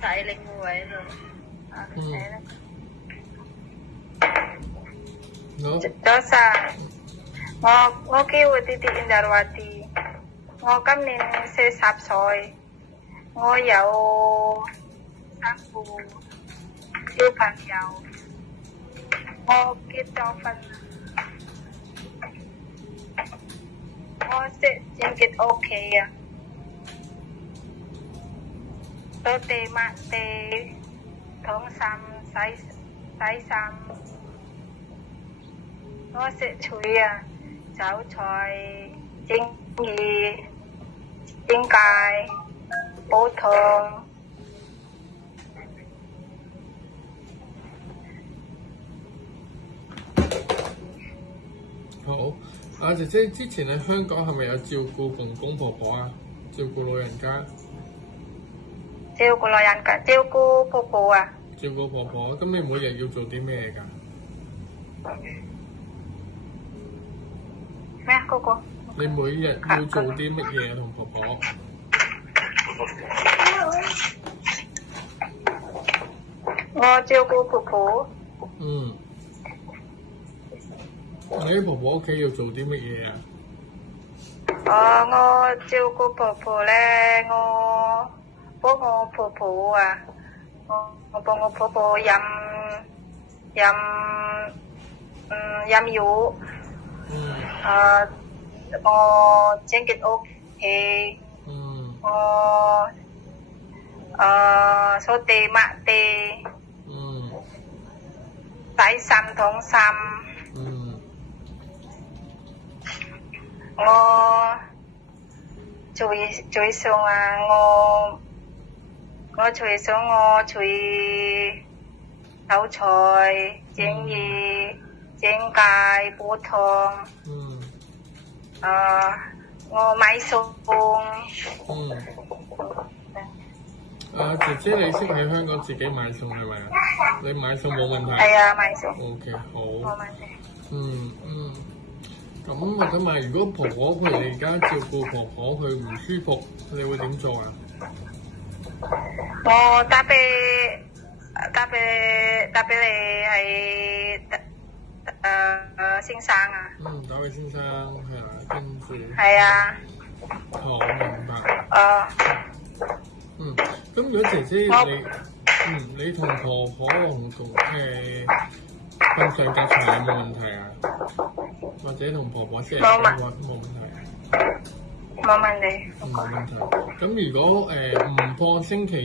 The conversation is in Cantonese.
睇領會咯。早晨，我叫Titi Indarwati，我今年40歲，我有3個小朋友，我結咗婚，我識整潔屋企啊，掃地抹地、桶衫、洗衫。我識煮啊，炒菜、蒸魚、蒸雞、煲湯。好，阿姐姐之前喺香港係咪有照顧公公婆婆啊？照顧老人家？照顧老人家，照顧婆婆啊？照顧婆婆，咁你每日要做啲咩㗎？咩啊，哥哥？你每日要做啲乜嘢同婆婆？我照顧婆婆。嗯。你喺婆婆屋企要做啲乜嘢啊？我照顧婆婆咧，我幫我婆婆啊，我幫我婆婆飲藥。我整潔屋企。我掃地抹地。洗衫桶衫。我最想啊，我最想我煮炒菜、蒸魚、蒸雞、煲湯。我買餸。姐姐，你識喺香港自己買餸係咪啊？你買餸冇問題。係啊，買餸。OK， 好。冇問題。咁我想問，如果婆婆佢哋而家照顧婆婆佢唔舒服，你會點做啊？我打俾你係先生啊。打俾先生係啦，跟住。係啊。好，明白。咁如果姐姐你同婆婆同瞓上隔床有冇問題啊？或者同婆婆先冇問題。冇問題。冇問題。咁如果唔放星期日？